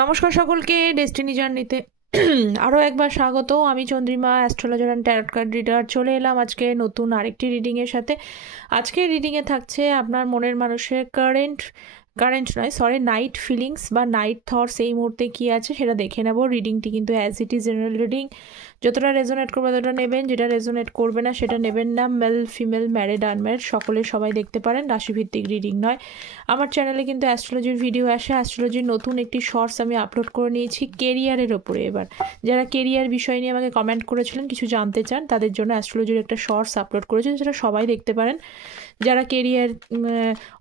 নমস্কার সকলকে ডেস্টিনি জার্নিতে আরও একবার স্বাগত। আমি Chandrima, astrologer and tarot card reader. চলে এলাম আজকে নতুন আরেকটি রিডিংয়ের সাথে। আজকের রিডিংয়ে থাকছে আপনার মনের মানুষের নাইট ফিলিংস বা নাইট থটস এই মুহূর্তে কী আছে সেটা দেখে নেব। রিডিংটি কিন্তু as it is general reading, যতটা রেজোনেট করবে ততটা নেবেন, যেটা রেজোনেট করবে না সেটা নেবেন না। মেল ফিমেল ম্যারিড আনম্যারিড সবাই দেখতে পারেন, রাশিভিত্তিক রিডিং নয়। আমার চ্যানেলে কিন্তু অ্যাস্ট্রোলজির ভিডিও আসে, অ্যাস্ট্রোলজির নতুন একটি শর্টস আমি আপলোড করে নিয়েছি কেরিয়ারের ওপরে। এবার যারা কেরিয়ার বিষয় নিয়ে আমাকে কমেন্ট করেছিলেন, কিছু জানতে চান, তাদের জন্য অ্যাস্ট্রোলজির একটা শর্টস আপলোড করেছি, সেটা সবাই দেখতে পারেন। যারা কেরিয়ার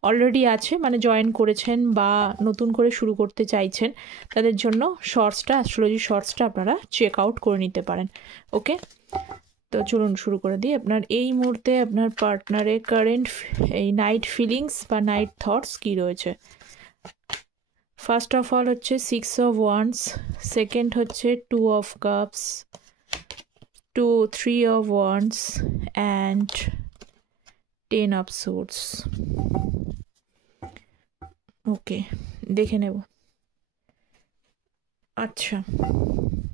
অলরেডি আছে, মানে জয়েন করেছেন বা নতুন করে শুরু করতে চাইছেন, তাদের জন্য অ্যাস্ট্রোলজির শর্টসটা আপনারা চেক আউট করে নিতে পারেন। ওকে, তো চলুন শুরু করে দিই। আপনার এই মুহূর্তে আপনার পার্টনারের কারেন্ট এই নাইট ফিলিংস বা নাইট থটস কী রয়েছে। ফার্স্ট অফ অল হচ্ছে 6 of Wands, সেকেন্ড হচ্ছে 2 of Cups, 3 of Wands and 10 of Swords। Okay, দেখে নেব। আচ্ছা,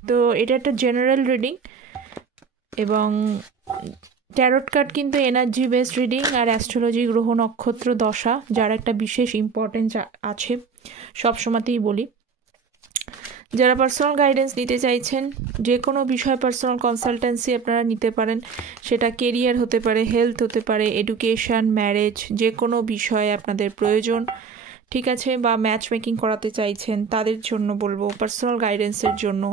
তো এটা একটা জেনারেল রিডিং এবং ট্যারট কার্ড কিন্তু এনার্জি বেসড রিডিং, আর অ্যাস্ট্রোলজি গ্রহ নক্ষত্র দশা যার একটা বিশেষ ইম্পর্টেন্স আছে, সবসময়তেই বলি। যারা পার্সোনাল গাইডেন্স নিতে চাইছেন, যে কোনো বিষয় পার্সোনাল কনসালটেন্সি আপনারা নিতে পারেন, সেটা কেরিয়ার হতে পারে, হেলথ হতে পারে, এডুকেশান, ম্যারেজ, যে কোনো বিষয়ে আপনাদের প্রয়োজন, ঠিক আছে, বা ম্যাচ মেকিং করাতে চাইছেন তাদের জন্য বলবো। পার্সোনাল গাইডেন্সের জন্য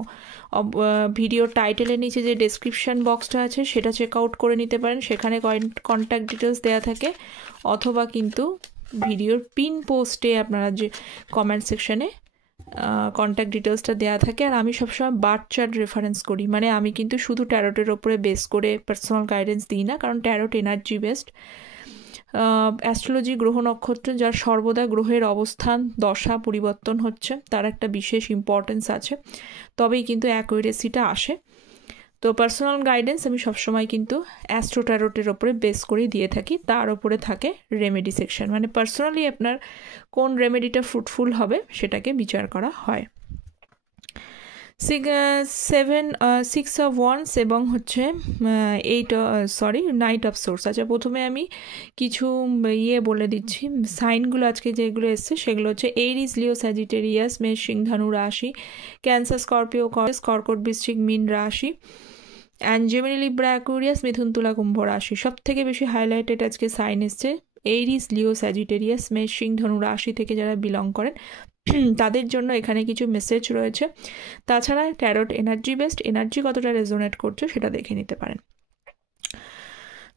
ভিডিও টাইটেলের নিচে যে ডেসক্রিপশান বক্সটা আছে সেটা চেক আউট করে নিতে পারেন, সেখানে কন্ট্যাক্ট ডিটেলস দেওয়া থাকে, অথবা কিন্তু ভিডিওর পিন পোস্টে আপনারা যে কমেন্ট সেকশানে কন্ট্যাক্ট ডিটেলসটা দেওয়া থাকে। আর আমি সবসময় বার্থ চার্ট রেফারেন্স করি, মানে আমি কিন্তু শুধু ট্যারোটের ওপরে বেস করে পার্সোনাল গাইডেন্স দিই না, কারণ ট্যারোট এনার্জি বেসড। অ্যাস্ট্রোলজি গ্রহ নক্ষত্র যার সর্বদা গ্রহের অবস্থান দশা পরিবর্তন হচ্ছে, তার একটা বিশেষ ইম্পর্টেন্স আছে, তবেই কিন্তু অ্যাকুরেসিটা আসে। তো পার্সোনাল গাইডেন্স আমি সবসময় কিন্তু অ্যাস্ট্রো ট্যারোটের ওপরে বেস করেই দিয়ে থাকি, তার ওপরে থাকে রেমেডি সেকশন, মানে পার্সোনালি আপনার কোন রেমেডিটা ফ্রুটফুল হবে সেটাকে বিচার করা হয়। 6 of Wands এবং হচ্ছে 8 নাইট অফ সোর্স। আচ্ছা, প্রথমে আমি কিছু বলে দিচ্ছি, সাইনগুলো আজকে যেগুলো এসছে সেগুলো হচ্ছে এরিস, লিও, স্যাজিটেরিয়াস, মেষ, সিংহ, ধনু রাশি, ক্যান্সার, স্করপিও, কর্কট, বৃশ্চিক, মীন রাশি, অ্যান্ড জেমিনি, লিব্রা, অ্যাকুয়ারিয়াস, মিথুন, তুলা, কুম্ভ রাশি। সব থেকে বেশি হাইলাইটেড আজকে সাইন এসছে এরিস, লিও, স্যাজিটেরিয়াস, মেষ, সিংহ, ধনু রাশি থেকে যারা বিলং করেন তাদের জন্য এখানে কিছু মেসেজ রয়েছে। তাছাড়া ট্যারট এনার্জি বেসড, এনার্জি কতটা রেজোনেট করছে সেটা দেখে নিতে পারেন।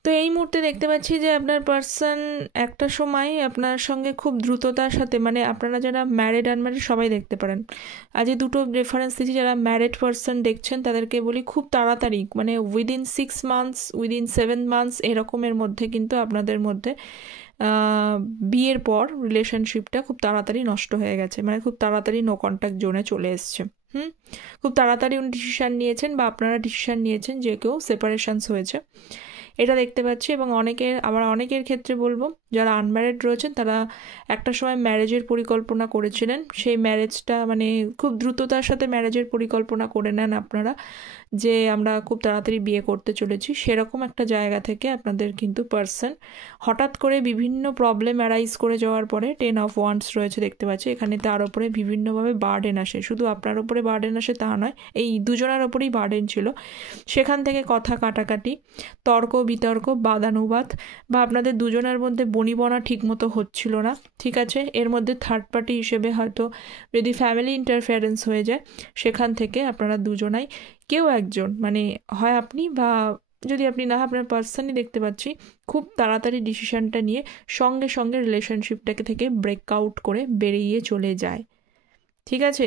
তো এই মুহূর্তে দেখতে পাচ্ছি যে আপনার পার্সন একটা সময় আপনার সঙ্গে খুব দ্রুততার সাথে, মানে আপনারা যারা ম্যারিড আনম্যারিড সবাই দেখতে পারেন, আজ দুটো রেফারেন্স দিচ্ছি, যারা ম্যারিড পার্সন দেখছেন তাদেরকে বলি খুব তাড়াতাড়ি, মানে উইদিন 6 months, উইদিন 7 months এরকমের মধ্যে কিন্তু আপনাদের মধ্যে বিয়ের পর রিলেশনশিপটা খুব তাড়াতাড়ি নষ্ট হয়ে গেছে, মানে খুব তাড়াতাড়ি নো কন্ট্যাক্ট জোনে চলে এসছে। খুব তাড়াতাড়ি উনি ডিসিশান নিয়েছেন বা আপনারা ডিসিশান নিয়েছেন, যে কেউ সেপারেশনস হয়েছে এটা দেখতে পাচ্ছি। এবং অনেকের ক্ষেত্রে বলবো, যারা আনম্যারিড রয়েছেন তারা একটা সময় ম্যারেজের পরিকল্পনা করেছিলেন, সেই ম্যারেজটা মানে খুব দ্রুততার সাথে ম্যারেজের পরিকল্পনা করে নেন আপনারা, যে আমরা খুব তাড়াতাড়ি বিয়ে করতে চলেছি, সেরকম একটা জায়গা থেকে আপনাদের কিন্তু পার্সন হঠাৎ করে বিভিন্ন প্রবলেম অ্যারাইজ করে যাওয়ার পরে 10 of Wands রয়েছে দেখতে পাচ্ছি এখানে, তার ওপরে বিভিন্নভাবে বার্ডেন আসে, শুধু আপনার ওপরে বার্ডেন আসে তা নয়, এই দুজনের ওপরেই বার্ডেন ছিল, সেখান থেকে কথা কাটাকাটি, তর্ক বিতর্ক, বাদানুবাদ, বা আপনাদের দুজনের মধ্যে বনিবনা ঠিকমতো হচ্ছিল না, ঠিক আছে, এর মধ্যে থার্ড পার্টি হিসেবে হয়তো যদি ফ্যামিলি ইন্টারফেয়ারেন্স হয়ে যায়, সেখান থেকে আপনারা দুজনাই কেউ একজন, মানে হয় আপনি বা যদি আপনি না, আপনার পার্সনই দেখতে পাচ্ছি খুব তাড়াতাড়ি ডিসিশনটা নিয়ে সঙ্গে সঙ্গে রিলেশনশিপটাকে থেকে ব্রেকআউট করে বেরিয়ে চলে যায়, ঠিক আছে।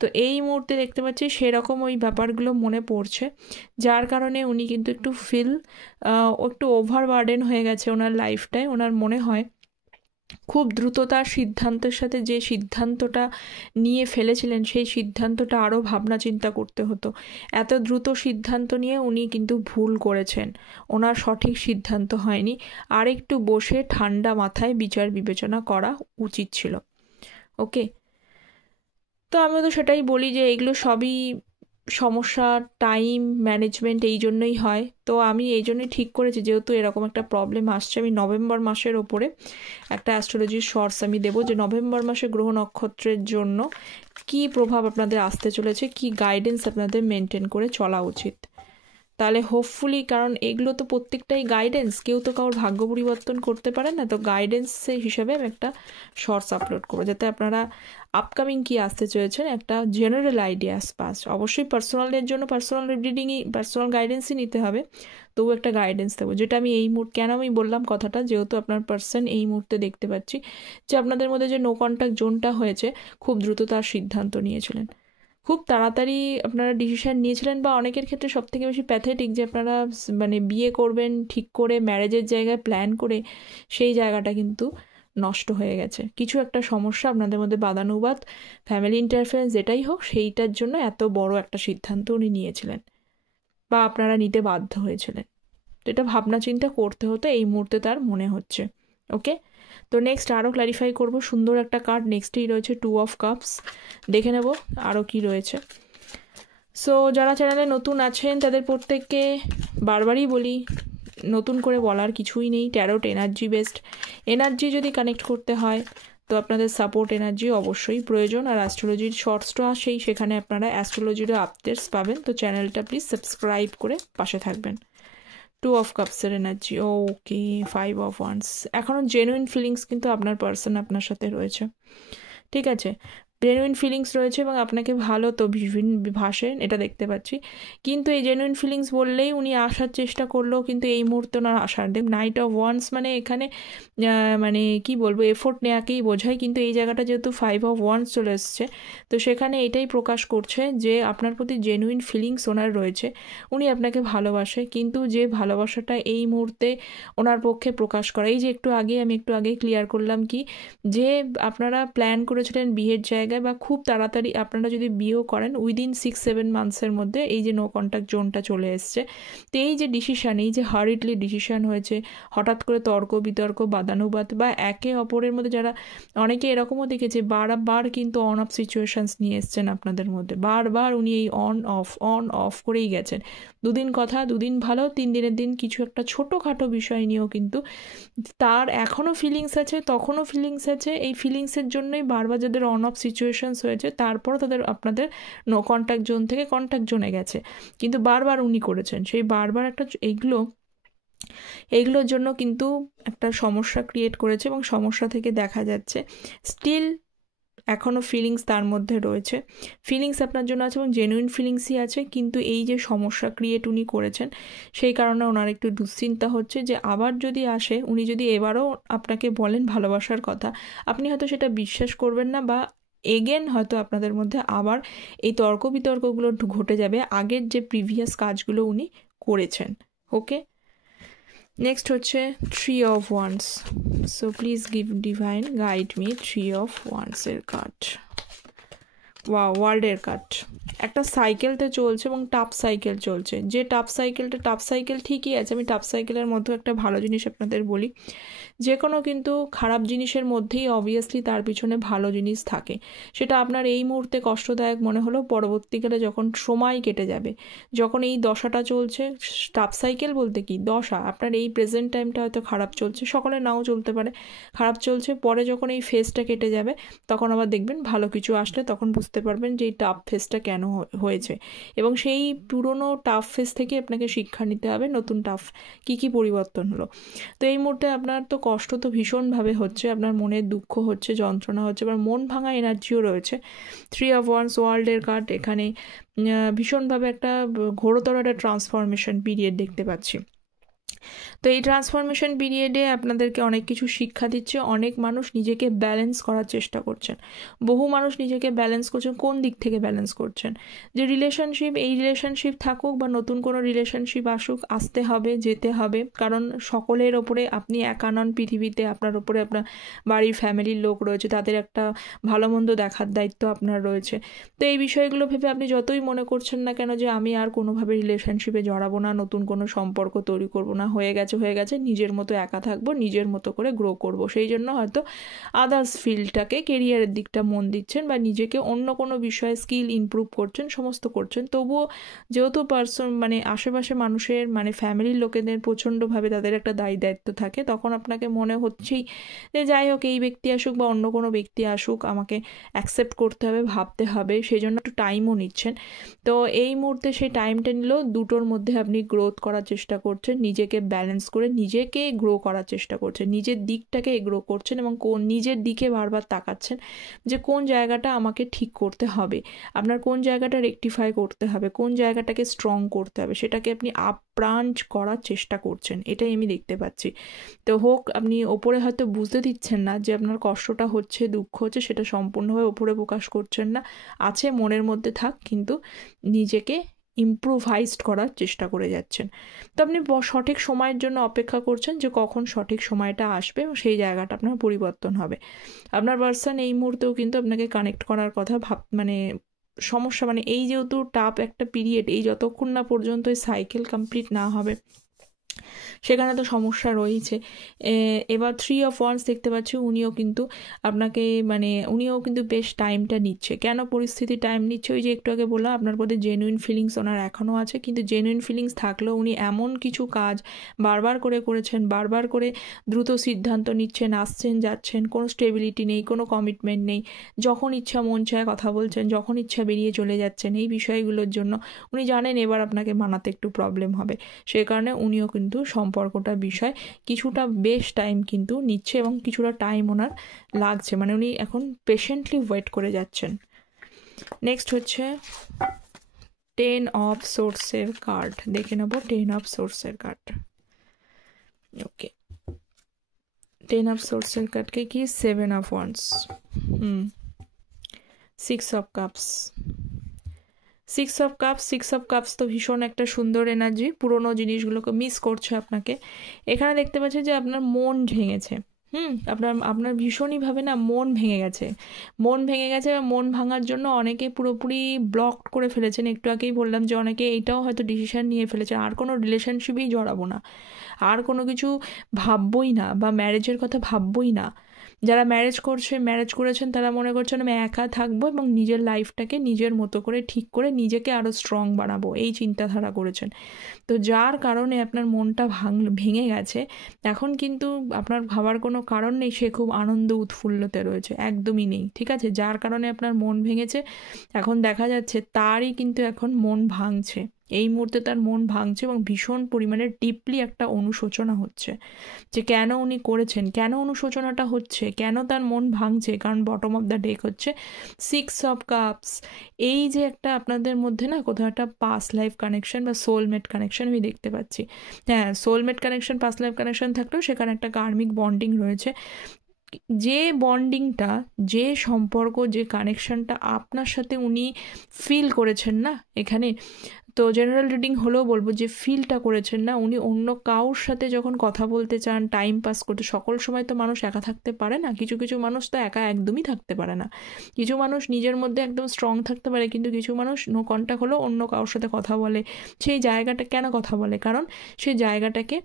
তো এই মুহূর্তে দেখতে পাচ্ছি সেরকম ওই ব্যাপারগুলো মনে পড়ছে, যার কারণে উনি কিন্তু একটু ওভার বার্ডেন হয়ে গেছে ওনার লাইফটায়। ওনার মনে হয় খুব দ্রুততার সিদ্ধান্তের সাথে যে সিদ্ধান্তটা নিয়ে ফেলেছিলেন, সেই সিদ্ধান্তটা আরও ভাবনা চিন্তা করতে হতো, এত দ্রুত সিদ্ধান্ত নিয়ে উনি কিন্তু ভুল করেছেন, ওনার সঠিক সিদ্ধান্ত হয়নি, আর একটু বসে ঠান্ডা মাথায় বিচার বিবেচনা করা উচিত ছিল। ওকে, তো আমি তো সেটাই বলি যে এগুলো সবই সমস্যা, টাইম ম্যানেজমেন্ট এই জন্যই হয়। তো আমি এই জন্যই ঠিক করেছি, যেহেতু এরকম একটা প্রবলেম আসছে, আমি নভেম্বর মাসের ওপরে একটা অ্যাস্ট্রোলজির শর্টস আমি দেবো, যে নভেম্বর মাসে গ্রহ নক্ষত্রের জন্য কি প্রভাব আপনাদের আসতে চলেছে, কি গাইডেন্স আপনাদের মেনটেন করে চলা উচিত। তাহলে হোপফুলি, কারণ এগুলো তো প্রত্যেকটাই গাইডেন্স, কেউ তো কারোর ভাগ্য পরিবর্তন করতে পারে না, তো গাইডেন্স হিসাবে আমি একটা শর্টস আপলোড করবো, যাতে আপনারা আপকামিং কি আসতে চলেছেন একটা জেনারেল আইডিয়া পাস। অবশ্যই পার্সোনালের জন্য পার্সোনাল রিডিংই, পার্সোনাল গাইডেন্সই নিতে হবে, তবু একটা গাইডেন্স দেবো, যেটা আমি এই মুহূর্তে, কেন আমি বললাম কথাটা, যেহেতু আপনার পার্সন এই মুহূর্তে দেখতে পাচ্ছি যে আপনাদের মধ্যে যে নো কন্ট্যাক্ট জোনটা হয়েছে, খুব দ্রুত তার সিদ্ধান্ত নিয়েছিলেন, খুব তাড়াতাড়ি আপনারা ডিসিশন নিয়েছিলেন, বা অনেকের ক্ষেত্রে সব থেকে বেশি প্যাথেটিক যে আপনারা মানে বিয়ে করবেন ঠিক করে, ম্যারেজের জায়গায় প্ল্যান করে, সেই জায়গাটা কিন্তু নষ্ট হয়ে গেছে। কিছু একটা সমস্যা আপনাদের মধ্যে, বাদানুবাদ, ফ্যামিলি ইন্টারফারেন্স, যেটাই হোক, সেইটার জন্য এত বড় একটা সিদ্ধান্ত উনি নিয়েছিলেন, বা আপনারা নিতে বাধ্য হয়েছিলেন। তো এটা ভাবনা চিন্তা করতে হতো, এই মুহূর্তে তার মনে হচ্ছে। ওকে, তো নেক্সট আরও ক্ল্যারিফাই করব, সুন্দর একটা কার্ড নেক্সটেই রয়েছে 2 অফ কাপস, দেখে নেব আরও কি রয়েছে। সো যারা চ্যানেলে নতুন আছেন তাদের প্রত্যেককে বারবারই বলি, নতুন করে বলার কিছুই নেই, ট্যারোট এনার্জি বেসড, এনার্জি যদি কানেক্ট করতে হয় তো আপনাদের সাপোর্ট এনার্জি অবশ্যই প্রয়োজন, আর অ্যাস্ট্রোলজির শর্টসটা আসেই, সেখানে আপনারা অ্যাস্ট্রোলজিরও আপডেটস পাবেন। তো চ্যানেলটা প্লিজ সাবস্ক্রাইব করে পাশে থাকবেন। 2 অফ কাপসের এনার্জি, ওকে। 5 অফ ওয়ান্স, এখনও জেনুইন ফিলিংস কিন্তু আপনার পার্সন আপনার সাথে রয়েছে, ঠিক আছে, জেনুইন ফিলিংস রয়েছে, এবং আপনাকে ভালো তো ভীষণ ভাসেন, এটা দেখতে পাচ্ছি। কিন্তু এই জেনুইন ফিলিংস বললেই উনি আসার চেষ্টা করলেও কিন্তু এই মুহূর্তে ওনার আসার দেব। নাইট অফ ওয়ান্স মানে এখানে মানে কি বলবো, এফোর্ট নেওয়াকেই বোঝায়, কিন্তু এই জায়গাটা যেহেতু 5 অফ ওয়ান্স চলে এসছে, তো সেখানে এটাই প্রকাশ করছে যে আপনার প্রতি জেনুইন ফিলিংস ওনার রয়েছে, উনি আপনাকে ভালোবাসে, কিন্তু যে ভালোবাসাটা এই মুহূর্তে ওনার পক্ষে প্রকাশ করা, এই যে একটু আগে ক্লিয়ার করলাম কি, যে আপনারা প্ল্যান করেছিলেন বিয়ের জায়গায়, বা খুব তাড়াতাড়ি আপনারা যদি বিয়েও করেন উইদিন 6-7 মান্থসের মধ্যে, এই যে নো কন্ট্যাক্ট জোনটা চলে এসছে, তো এই যে ডিসিশান, এই যে হারিডলি ডিসিশান হয়েছে, হঠাৎ করে তর্ক বিতর্ক, বাদানুবাদ, বা একে অপরের মধ্যে যারা, অনেকে এরকমও দেখেছে বারবার কিন্তু অন অফ সিচুয়েশানস নিয়ে এসছেন আপনাদের মধ্যে, বারবার উনি এই অন অফ করেই গেছেন, দুদিন কথা, দুদিন ভালো, 3 দিনের দিন কিছু একটা ছোটোখাটো বিষয় নিয়েও কিন্তু তার এখনও ফিলিংস আছে, তখনও ফিলিংস আছে, এই ফিলিংসের জন্যই বারবার যাদের অন অফ সিচুয়েশনস হয়েছে, তারপরও তাদের আপনাদের নো কন্ট্যাক্ট জোন থেকে কন্ট্যাক্ট জোনে গেছে, কিন্তু বারবার উনি করেছেন, সেই বারবার একটা এইগুলোর জন্য কিন্তু একটা সমস্যা ক্রিয়েট করেছে, এবং সমস্যা থেকে দেখা যাচ্ছে স্টিল এখনও ফিলিংস তার মধ্যে রয়েছে, ফিলিংস আপনার জন্য আছে, এবং জেনুইন ফিলিংসই আছে, কিন্তু এই যে সমস্যা ক্রিয়েট উনি করেছেন, সেই কারণে ওনার একটু দুশ্চিন্তা হচ্ছে যে আবার যদি আসে, উনি যদি এবারও আপনাকে বলেন ভালোবাসার কথা, আপনি হয়তো সেটা বিশ্বাস করবেন না, বা এগেন হয়তো আপনাদের মধ্যে আবার এই তর্ক বিতর্কগুলো ঘটে যাবে, আগের যে প্রিভিয়াস কাজগুলো উনি করেছেন। ওকে, নেক্সট হচ্ছে 3 of wands. So please give divine guide me 3 of ওয়ান্সের কার্ড। ওয়ার্ল্ডের কার্ড, একটা সাইকেলতে চলছে এবং টাপ সাইকেল চলছে, যে টাপ সাইকেল ঠিকই আছে, আমি টাপ সাইকেলের মধ্যেও একটা ভালো জিনিস আপনাদের বলি, যে কোনো কিন্তু খারাপ জিনিসের মধ্যেই অবভিয়াসলি তার পিছনে ভালো জিনিস থাকে, সেটা আপনার এই মুহূর্তে কষ্টদায়ক মনে হলেও পরবর্তীকালে যখন সময় কেটে যাবে, যখন এই দশাটা চলছে, টাপ সাইকেল বলতে কি দশা, আপনার এই প্রেজেন্ট টাইমটা হয়তো খারাপ চলছে, সকলে নাও চলতে পারে, খারাপ চলছে, পরে যখন এই ফেজটা কেটে যাবে তখন আবার দেখবেন ভালো কিছু আসলে, তখন বুঝতে পারবেন যে এই টাফ ফেজটা কেন হয়েছে, এবং সেই পুরনো টাফ ফেজ থেকে আপনাকে শিক্ষা নিতে হবে, নতুন টাফ কি পরিবর্তন হলো। তো এই মুহূর্তে আপনার তো কষ্ট তো ভীষণভাবে হচ্ছে, আপনার মনের দুঃখ হচ্ছে, যন্ত্রণা হচ্ছে, আবার মন ভাঙা এনার্জিও রয়েছে। 3 অফ ওয়ান্স ওয়ার্ল্ডের কার্ড, এখানে ভীষণভাবে একটা ঘোরতর একটা ট্রান্সফরমেশন পিরিয়ড দেখতে পাচ্ছি। তো এই ট্রান্সফরমেশন পিরিয়ডে আপনাদেরকে অনেক কিছু শিক্ষা দিচ্ছে, অনেক মানুষ নিজেকে ব্যালেন্স করার চেষ্টা করছেন, বহু মানুষ নিজেকে ব্যালেন্স করছেন, কোন দিক থেকে ব্যালেন্স করছেন, যে রিলেশনশিপ, এই রিলেশনশিপ থাকুক বা নতুন কোনো রিলেশনশিপ আসুক, আসতে হবে, যেতে হবে, কারণ সকলের ওপরে আপনি একা নন পৃথিবীতে, আপনার ওপরে আপনার বাড়ির ফ্যামিলির লোক রয়েছে, তাদের একটা ভালো মন্দ দেখার দায়িত্ব আপনার রয়েছে। তো এই বিষয়গুলো ভেবে আপনি যতই মনে করছেন না কেন যে আমি আর কোনোভাবে রিলেশনশিপে জড়াবো না, নতুন কোনো সম্পর্ক তৈরি করবো না, হয়ে গেছে, নিজের মতো একা থাকবো, নিজের মতো করে গ্রো করব, সেই জন্য হয়তো আদার্স ফিল্ডটাকে কেরিয়ারের দিকটা মন দিচ্ছেন বা নিজেকে অন্য কোনো বিষয়ে স্কিল ইমপ্রুভ করছেন, সমস্ত করছেন। তবুও যেহেতু মানে আশেপাশে মানুষের মানে ফ্যামিলির লোকেদের প্রচণ্ডভাবে তাদের একটা দায়িত্ব থাকে, তখন আপনাকে মনে হচ্ছেই যে যাই হোক এই ব্যক্তি আসুক বা অন্য কোনো ব্যক্তি আসুক আমাকে অ্যাকসেপ্ট করতে হবে, ভাবতে হবে, সেই জন্য একটু টাইমও নিচ্ছেন। তো এই মুহূর্তে সেই টাইমটা নিলেও দুটোর মধ্যে আপনি গ্রোথ করার চেষ্টা করছেন, নিজেকে ব্যালেন্স করে নিজেকে গ্রো করার চেষ্টা করছেন, নিজের দিকটাকে গ্রো করছেন এবং নিজের দিকে বারবার তাকাচ্ছেন যে কোন জায়গাটা আমাকে ঠিক করতে হবে, আপনার কোন জায়গাটা রেকটিফাই করতে হবে, কোন জায়গাটাকে স্ট্রং করতে হবে, সেটাকে আপনি আপ্রাণ করার চেষ্টা করছেন, এটাই আমি দেখতে পাচ্ছি। তো হোক আপনি ওপরে হয়তো বুঝতে দিচ্ছেন না যে আপনার কষ্টটা হচ্ছে, দুঃখ হচ্ছে, সেটা সম্পূর্ণভাবে ওপরে প্রকাশ করছেন না, আছে মনের মধ্যে থাক, কিন্তু নিজেকে ইমপ্রুভাইজড করার চেষ্টা করে যাচ্ছেন। তো আপনি সঠিক সময়ের জন্য অপেক্ষা করছেন যে কখন সঠিক সময়টা আসবে এবং সেই জায়গাটা আপনার পরিবর্তন হবে। আপনার পার্সন এই মুহূর্তেও কিন্তু আপনাকে কানেক্ট করার কথা মানে সমস্যা মানে এই যেহেতু টাফ একটা পিরিয়ড, এই যতক্ষণ না পর্যন্ত এই সাইকেল কমপ্লিট না হবে সেখানে তো সমস্যা রয়েছে। এবার 3 অফ ওয়ান্স দেখতে পাচ্ছি, উনিও কিন্তু আপনাকে মানে উনিও কিন্তু বেশ টাইমটা নিচ্ছে। কেন পরিস্থিতি টাইম নিচ্ছে? ওই যে একটু আগে বললাম আপনার প্রতি জেনুইন ফিলিংস ওনার এখনও আছে, কিন্তু জেনুইন ফিলিংস থাকলেও উনি এমন কিছু কাজ বারবার করে করেছেন, বারবার করে দ্রুত সিদ্ধান্ত নিচ্ছেন, আসছেন যাচ্ছেন, কোনো স্টেবিলিটি নেই, কোনো কমিটমেন্ট নেই, যখন ইচ্ছা মন চায় কথা বলছেন, যখন ইচ্ছা বেরিয়ে চলে যাচ্ছেন। এই বিষয়গুলোর জন্য উনি জানেন এবার আপনাকে মানাতে একটু প্রবলেম হবে, সেই কারণে উনিও কিন্তু সম্পর্কটা বিষয় কিছুটা বেশ টাইম কিন্তু নিচ্ছে এবং কিছুটা টাইম ওনার লাগছে, মানে উনি এখন পেশেন্টলি ওয়েট করে যাচ্ছেন। নেক্সট হচ্ছে 10 অফ সোর্সের কার্ড, দেখে নেব 10 অফ সোর্সের কার্ড। ওকে, 10 অফ সোর্সের কার্ডকে কি 7 of wands, 6 of cups, 6 of cups তো ভীষণ একটা সুন্দর এনার্জি, পুরোনো জিনিসগুলোকে মিস করছে আপনাকে। এখানে দেখতে পাচ্ছি যে আপনার মন ভেঙেছে, আপনার ভীষণইভাবে না মন ভেঙে গেছে, বা মন ভাঙার জন্য অনেকে পুরোপুরি ব্লক করে ফেলেছেন। একটু আগেই বললাম যে অনেকে এইটাও হয়তো ডিসিশন নিয়ে ফেলেছেন আর কোনো রিলেশনশিপেই জড়াবো না, আর কোনো কিছু ভাববই না, বা ম্যারেজের কথা ভাববই না। যারা ম্যারেজ করেছেন তারা মনে করছেন আমি একা থাকবো এবং নিজের লাইফটাকে নিজের মতো করে ঠিক করে নিজেকে আরও স্ট্রং বানাবো, এই চিন্তাধারা করেছেন। তো যার কারণে আপনার মনটা ভেঙে গেছে, এখন কিন্তু আপনার ভাবার কোনো কারণ নেই সে খুব আনন্দ উৎফুল্লতে রয়েছে, একদমই নেই, ঠিক আছে? যার কারণে আপনার মন ভেঙেছে, এখন দেখা যাচ্ছে তারই কিন্তু এখন মন ভাঙছে, এই মুহূর্তে তার মন ভাঙছে এবং ভীষণ পরিমাণে ডিপলি একটা অনুশোচনা হচ্ছে যে কেন উনি করেছেন, কেন অনুশোচনাটা হচ্ছে, কেন তার মন ভাঙছে। কারণ বটম অফ দ্য ডেক হচ্ছে 6 অফ কাপস। এই যে একটা আপনাদের মধ্যে না কোথাও একটা পাস্ট লাইফ কানেকশন বা সোলমেট কানেকশন আমি দেখতে পাচ্ছি। হ্যাঁ, soulmate connection, past life connection থাকলেও সেখানে একটা কার্মিক বন্ডিং রয়েছে। যে বন্ডিংটা, যে সম্পর্ক, যে কানেকশনটা আপনার সাথে উনি ফিল করেছেন না এখানে, তো জেনারেল রিডিং হলেও বলবো যে ফিলটা করেছেন না উনি অন্য কারোর সাথে যখন কথা বলতে চান, টাইম পাস করতে, সকল সময় তো মানুষ একা থাকতে পারে না, কিছু কিছু মানুষ তো একা একদমই থাকতে পারে না, কিছু মানুষ নিজের মধ্যে একদম স্ট্রং থাকতে পারে, কিন্তু কিছু মানুষ নো কন্ট্যাক্ট হলেও অন্য কারোর সাথে কথা বলে। সেই জায়গাটা কেন কথা বলে? কারণ সেই জায়গাটাকে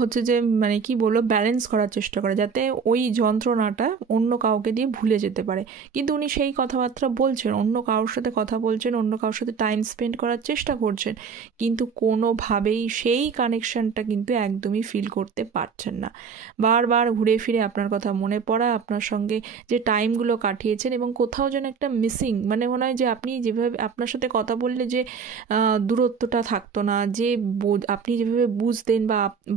হচ্ছে যে মানে কি বলবো, ব্যালেন্স করার চেষ্টা করে যাতে ওই যন্ত্রণাটা অন্য কাউকে দিয়ে ভুলে যেতে পারে। কিন্তু উনি সেই কথাবার্তা বলছেন, অন্য কারোর সাথে কথা বলছেন, অন্য কারোর সাথে টাইম স্পেন্ড করার চেষ্টা করছেন, কিন্তু কোনোভাবেই সেই কানেকশনটা কিন্তু একদমই ফিল করতে পারছেন না। বারবার ঘুরে ফিরে আপনার কথা মনে পড়া, আপনার সঙ্গে যে টাইমগুলো কাটিয়েছেন, এবং কোথাও যেন একটা মিসিং, মানে মনে হয় যে আপনি যেভাবে আপনার সাথে কথা বললে যে দূরত্বটা থাকতো না, যে আপনি যেভাবে বুঝতেন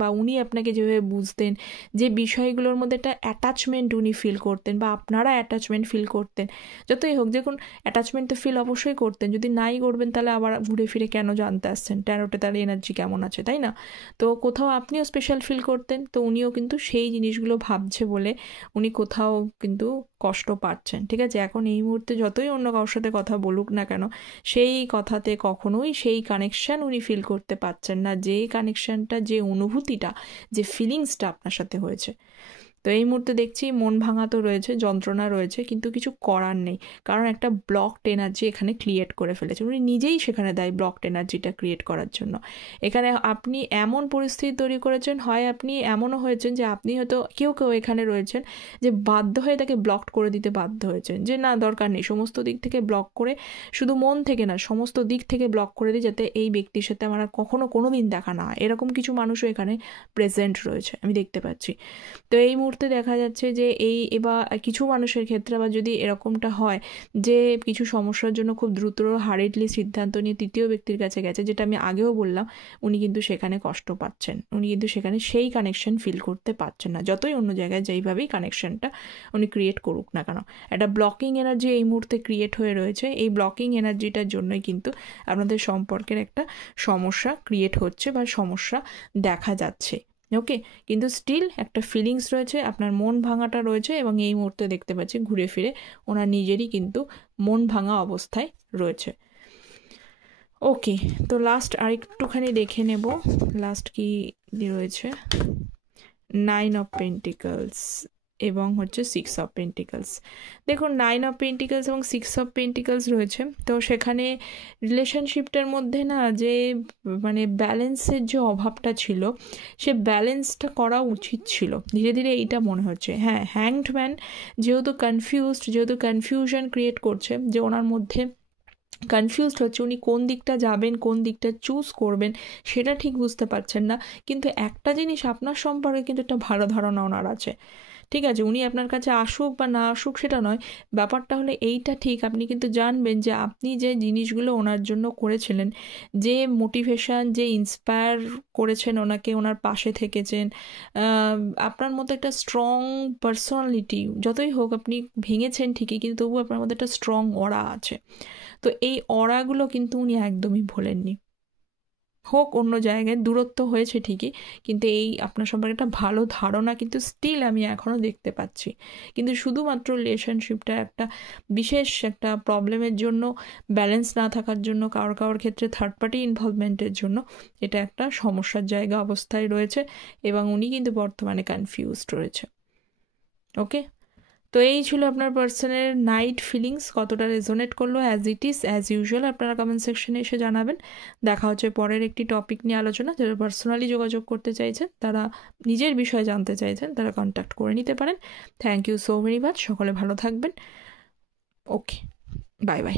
বা উনি আপনাকে যেভাবে বুঝতেন, যে বিষয়গুলোর মধ্যে একটা অ্যাটাচমেন্ট উনি ফিল করতেন বা আপনারা অ্যাটাচমেন্ট ফিল করতেন, যতই হোক দেখুন অ্যাটাচমেন্ট তো ফিল অবশ্যই করতেন, যদি নাই করবেন তাহলে আবার ঘুরে ফিরে কেন জানতে আসছেন ট্যারোটে তার এনার্জি কেমন আছে, তাই না? তো কোথাও আপনিও স্পেশাল ফিল করতেন, তো উনিও কিন্তু সেই জিনিসগুলো ভাবছে বলে উনি কোথাও কিন্তু কষ্ট পাচ্ছেন, ঠিক আছে? এখন এই মুহূর্তে যতই অন্য কারোর সাথে কথা বলুক না কেন, সেই কথাতে কখনোই সেই কানেকশান উনি ফিল করতে পারছেন না, যে কানেকশানটা, যে অনুভূতিটা, যে ফিলিংসটা আপনার সাথে হয়েছে। তো এই মুহূর্তে দেখছি মন ভাঙা তো রয়েছে, যন্ত্রণা রয়েছে, কিন্তু কিছু করার নেই, কারণ একটা ব্লকড এনার্জি এখানে ক্রিয়েট করে ফেলেছে। উনি নিজেই সেখানে দায়ী ব্লকড এনার্জিটা ক্রিয়েট করার জন্য। এখানে আপনি এমন পরিস্থিতি তৈরি করেছেন, হয় আপনি এমনও হয়েছেন যে আপনি হয়তো কেউ এখানে রয়েছেন যে বাধ্য হয়ে তাকে ব্লকড করে দিতে বাধ্য হয়েছেন, যে না দরকার নেই, সমস্ত দিক থেকে ব্লক করে, শুধু মন থেকে না সমস্ত দিক থেকে ব্লক করে দিই, যাতে এই ব্যক্তির সাথে আমার আর কখনো কোনো দিন দেখা না হয়। এরকম কিছু মানুষও এখানে প্রেজেন্ট রয়েছে, আমি দেখতে পাচ্ছি। তো এই মুহূর্তে দেখা যাচ্ছে যে এবার কিছু মানুষের ক্ষেত্রে আবার যদি এরকমটা হয় যে কিছু সমস্যার জন্য খুব দ্রুত হারিডলি সিদ্ধান্ত নিয়ে তৃতীয় ব্যক্তির কাছে গেছে, যেটা আমি আগেও বললাম, উনি কিন্তু সেখানে কষ্ট পাচ্ছেন, উনি কিন্তু সেখানে সেই কানেকশন ফিল করতে পারছেন না, যতই অন্য জায়গায় যেইভাবেই কানেকশনটা উনি ক্রিয়েট করুক না কেন। একটা ব্লকিং এনার্জি এই মুহূর্তে ক্রিয়েট হয়ে রয়েছে। এই ব্লকিং এনার্জিটার জন্যই কিন্তু আপনাদের সম্পর্কের একটা সমস্যা ক্রিয়েট হচ্ছে বা সমস্যা দেখা যাচ্ছে। ওকে, কিন্তু স্টিল একটা ফিলিংস রয়েছে, আপনার মন ভাঙাটা রয়েছে, এবং এই মুহূর্তে দেখতে পাচ্ছি ঘুরে ফিরে ওনার নিজেরই কিন্তু মন ভাঙা অবস্থায় রয়েছে। ওকে, তো লাস্ট আরেকটুখানি দেখে নেব লাস্ট কি রয়েছে। 9 অফ পেন্টিকলস এবং হচ্ছে 6 অফ পেন্টিকলস। দেখুন 9 অফ পেন্টিকলস এবং 6 অফ পেন্টিকলস রয়েছে, তো সেখানে রিলেশনশিপটার মধ্যে না যে মানে ব্যালেন্সের যে অভাবটা ছিল, সে ব্যালেন্সটা করা উচিত ছিল। ধীরে ধীরে এইটা মনে হচ্ছে। হ্যাঁ, হ্যাংড ম্যান যেহেতু কনফিউশন ক্রিয়েট করছে, যে ওনার মধ্যে কনফিউজড হচ্ছে, উনি কোন দিকটা যাবেন, কোন দিকটা চুজ করবেন সেটা ঠিক বুঝতে পারছেন না। কিন্তু একটা জিনিস, আপনার সম্পর্কে কিন্তু একটা ভালো ধারণা ওনার আছে। ঠিক আছে, উনি আপনার কাছে আসুক বা না আসুক সেটা নয়, ব্যাপারটা হলে এইটা ঠিক, আপনি কিন্তু জানবেন যে আপনি যে জিনিসগুলো ওনার জন্য করেছিলেন, যে মোটিভেশন, যে ইন্সপায়ার করেছেন ওনাকে, ওনার পাশে থেকেছেন, আপনার মধ্যে একটা স্ট্রং পার্সোনালিটি, যতই হোক আপনি ভেঙেছেন ঠিকই, কিন্তু তবু আপনার মধ্যে একটা স্ট্রং অরা আছে। তো এই অরাগুলো কিন্তু উনি একদমই ভোলেননি। হোক অন্য জায়গায় দূরত্ব হয়েছে ঠিকই, কিন্তু এই আপনার সম্পর্কে একটা ভালো ধারণা কিন্তু স্টিল আমি এখনও দেখতে পাচ্ছি। কিন্তু শুধুমাত্র রিলেশনশিপটা একটা বিশেষ একটা প্রবলেমের জন্য, ব্যালেন্স না থাকার জন্য, কারোর ক্ষেত্রে থার্ড পার্টি ইনভলভমেন্টের জন্য এটা একটা সমস্যার জায়গা অবস্থায় রয়েছে, এবং উনি কিন্তু বর্তমানে কনফিউজড রয়েছে। ওকে, তো এই ছিল আপনার পার্সনের নাইট ফিলিংস। কতটা রেজোনেট করলো অ্যাজ ইউজুয়াল আপনারা কমেন্ট সেকশনে এসে জানাবেন। দেখা হচ্ছে পরের একটি টপিক নিয়ে আলোচনা। যারা পার্সোনালি যোগাযোগ করতে চাইছেন, তারা নিজের বিষয়ে জানতে চাইছেন, তারা কন্ট্যাক্ট করে নিতে পারেন। Thank you so very much, সকলে ভালো থাকবেন। Okay, bye by.